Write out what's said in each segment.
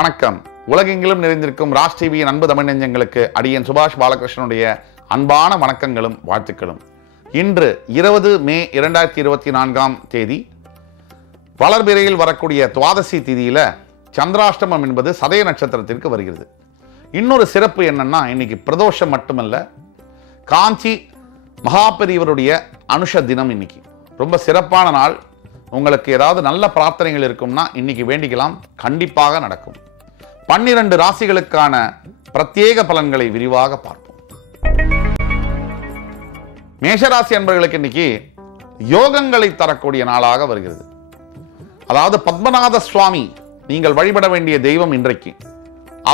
வணக்கம். உலகெங்கிலும் நிறைந்திருக்கும் ராஜ் டிவியின் அன்பு தமிழ் நெஞ்சங்களுக்கு அடியன் சுபாஷ் பாலகிருஷ்ணனுடைய அன்பான வணக்கங்களும் வாழ்த்துக்களும். இன்று 20 மே 2024 வளர்பிறையில் வரக்கூடிய துவாதசி திதியில சந்திராஷ்டமம் என்பது சதய நட்சத்திரத்திற்கு வருகிறது. இன்னொரு சிறப்பு என்னன்னா, இன்னைக்கு பிரதோஷம் மட்டுமல்ல, காஞ்சி மகாபெரியவருடைய அனுஷ தினம். இன்னைக்கு ரொம்ப சிறப்பான நாள். உங்களுக்கு ஏதாவது நல்ல பிரார்த்தனைகள் இருக்கும்னா இன்னைக்கு வேண்டிக்கலாம், கண்டிப்பாக நடக்கும். 12 ராசிகளுக்கான பிரத்யேக பலன்களை விரிவாக பார்ப்போம். மேஷராசி அன்பர்களுக்கு இன்னைக்கு யோகங்களை தரக்கூடிய நாளாக வருகிறது. அதாவது பத்மநாத சுவாமி நீங்கள் வழிபட வேண்டிய தெய்வம் இன்றைக்கு.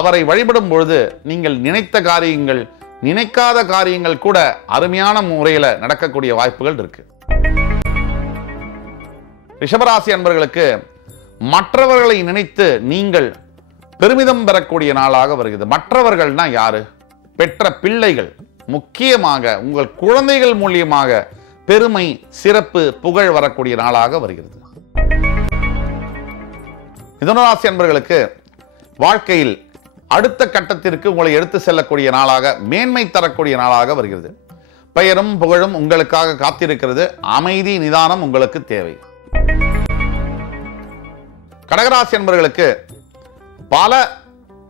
அவரை வழிபடும் பொழுது நீங்கள் நினைத்த காரியங்கள், நினைக்காத காரியங்கள் கூட அருமையான முறையில் நடக்கக்கூடிய வாய்ப்புகள் இருக்கு. ரிஷபராசி அன்பர்களுக்கு மற்றவர்களை நினைத்து நீங்கள் பெருமிதம் பெறக்கூடிய நாளாக வருகிறது. மற்றவர்கள்னா யாரு? பெற்ற பிள்ளைகள், முக்கியமாக உங்கள் குழந்தைகள் மூலியமாக பெருமை, சிறப்பு, புகழ் வரக்கூடிய நாளாக வருகிறது. மிதுனராசி அன்பர்களுக்கு வாழ்க்கையில் அடுத்த கட்டத்திற்கு உங்களை எடுத்து செல்லக்கூடிய நாளாக, மேன்மை தரக்கூடிய நாளாக வருகிறது. பெயரும் புகழும் உங்களுக்காக காத்திருக்கிறது. அமைதி, நிதானம் உங்களுக்கு தேவை. கடகராசி அன்பர்களுக்கு பல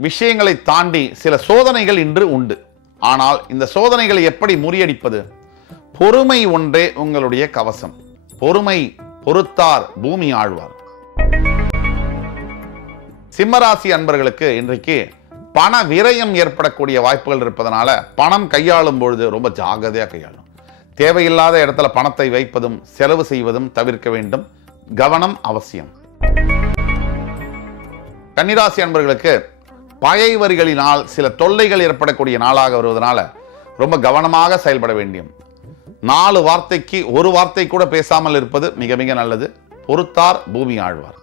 விஷயங்களை தாண்டி சில சோதனைகள் இன்று உண்டு. ஆனால் இந்த சோதனைகளை எப்படி முறியடிப்பது? பொறுமை ஒன்றே உங்களுடைய கவசம். பொறுமை பொறுத்தார் பூமி ஆழ்வார். சிம்மராசி அன்பர்களுக்கு இன்றைக்கு பண விரயம் ஏற்படக்கூடிய வாய்ப்புகள் இருப்பதனால பணம் கையாளும் பொழுது ரொம்ப ஜாகிரதையாக கையாளும். தேவையில்லாத இடத்துல பணத்தை வைப்பதும் செலவு செய்வதும் தவிர்க்க வேண்டும். கவனம் அவசியம். கன்னிராசி அன்பர்களுக்கு பகை வரிகளினால் சில தொல்லைகள் ஏற்படக்கூடிய நாளாக வருவதனால ரொம்ப கவனமாக செயல்பட வேண்டியும். 4 வார்த்தைக்கு ஒரு வார்த்தை கூட பேசாமல் இருப்பது மிக மிக நல்லது. பொறுத்தார் பூமி ஆழ்வார்.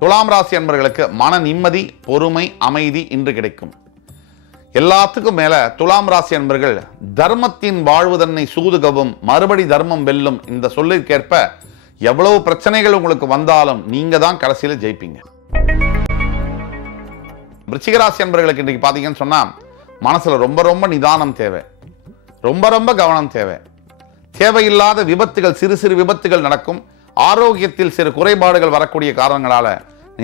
துலாம் ராசி அன்பர்களுக்கு மன நிம்மதி, பொறுமை, அமைதி இன்று கிடைக்கும். எல்லாத்துக்கும் மேல துலாம் ராசி அன்பர்கள் தர்மத்தின் வாழ்வு தன்னை சூதுகவும் மறுபடி தர்மம் வெல்லும் இந்த சொல்லிற்கேற்ப எவ்வளவு பிரச்சனைகள் உங்களுக்கு வந்தாலும் நீங்க தான் கடைசியில் ஜெயிப்பீங்க. விருச்சிகராசி அன்பர்களுக்கு இன்றைக்கு பார்த்தீங்கன்னு சொன்னா மனசுல ரொம்ப ரொம்ப நிதானம் தேவை. ரொம்ப ரொம்ப கவனம் தேவை. தேவையில்லாத விபத்துகள், சிறு சிறு விபத்துகள் நடக்கும். ஆரோக்கியத்தில் சிறு குறைபாடுகள் வரக்கூடிய காரணங்களால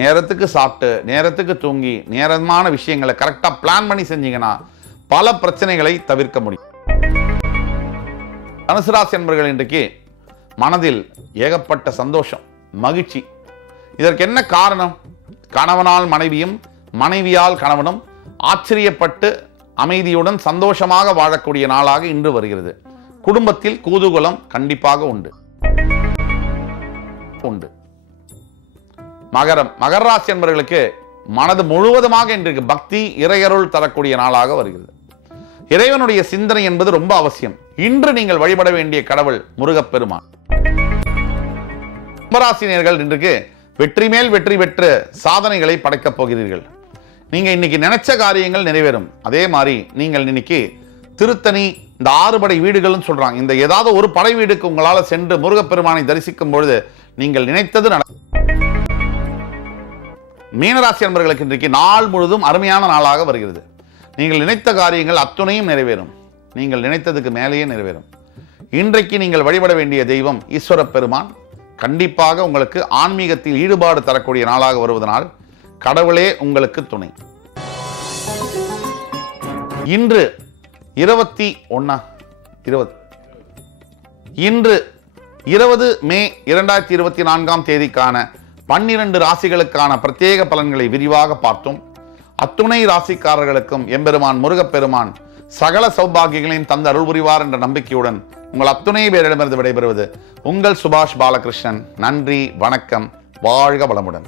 நேரத்துக்கு சாப்பிட்டு, நேரத்துக்கு தூங்கி, நேரமான விஷயங்களை கரெக்டாக பிளான் பண்ணி செஞ்சீங்கன்னா பல பிரச்சனைகளை தவிர்க்க முடியும். தனுசு ராசி அன்பர்கள் இன்றைக்கு மனதில் ஏகப்பட்ட சந்தோஷம், மகிழ்ச்சி. இதற்கு என்ன காரணம்? கணவனால் மனைவியும், மனைவியால் கணவனும் ஆச்சரியப்பட்டு அமைதியுடன் சந்தோஷமாக வாழக்கூடிய நாளாக இன்று வருகிறது. குடும்பத்தில் குதூகலம் கண்டிப்பாக உண்டு. மகர ராசி என்பவர்களுக்கு மனது முழுவதுமாக இன்றைக்கு பக்தி, இறையருள் தரக்கூடிய நாளாக வருகிறது. இறைவனுடைய சிந்தனை என்பது ரொம்ப அவசியம். இன்று நீங்கள் வழிபட வேண்டிய கடவுள் முருகப்பெருமான். கும்பராசினியர்கள் இன்றைக்கு வெற்றி மேல் வெற்றி பெற்று சாதனைகளை படைக்கப் போகிறீர்கள். நீங்க இன்னைக்கு நினைச்ச காரியங்கள் நிறைவேறும். அதே மாதிரி நீங்கள் இன்னைக்கு திருத்தணி, இந்த 6 படை வீடுகள்னு சொல்றாங்க, இந்த ஏதாவது ஒரு படை வீடுக்கு உங்களால் சென்று முருகப்பெருமானை தரிசிக்கும் பொழுது நீங்கள் நினைத்தது நடக்கும். மீனராசி அன்பர்களுக்கு இன்றைக்கு நாள் முழுதும் அருமையான நாளாக வருகிறது. நீங்கள் நினைத்த காரியங்கள் அத்துணையும் நிறைவேறும். நீங்கள் நினைத்ததுக்கு மேலேயே நிறைவேறும். இன்றைக்கு நீங்கள் வழிபட வேண்டிய தெய்வம் ஈஸ்வர பெருமான். கண்டிப்பாக உங்களுக்கு ஆன்மீகத்தில் ஈடுபாடு தரக்கூடிய நாளாக வருவதனால் கடவுளே உங்களுக்கு துணை. இன்று 20 மே 2024 12 ராசிகளுக்கான பிரத்யேக பலன்களை விரிவாக பார்த்தோம். அத்துணை ராசிக்காரர்களுக்கும் எம்பெருமான் முருகப்பெருமான் சகல சௌபாகியங்களையும் தந்து அருள் புரிவார் என்ற நம்பிக்கையுடன் உங்கள் அத்துணை பேரிடமிருந்து விடைபெறுவது உங்கள் சுபாஷ் பாலகிருஷ்ணன். நன்றி, வணக்கம், வாழ்க வளமுடன்.